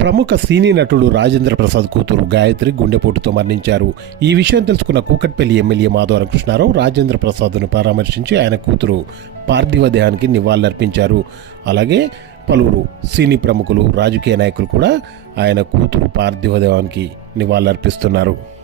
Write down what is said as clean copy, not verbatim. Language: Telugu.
ప్రముఖ సినీ నటుడు రాజేంద్ర ప్రసాద్ కూతురు గాయత్రి గుండెపోటుతో మరణించారు. ఈ విషయం తెలుసుకున్న కూకట్పల్లి ఎమ్మెల్యే మాధవరం కృష్ణారావు రాజేంద్ర ప్రసాద్ను పరామర్శించి ఆయన కూతురు పార్థివ దేహానికి నివాళులర్పించారు. అలాగే పలువురు సినీ ప్రముఖులు, రాజకీయ నాయకులు కూడా ఆయన కూతురు పార్థివ దేహానికి నివాళులర్పిస్తున్నారు.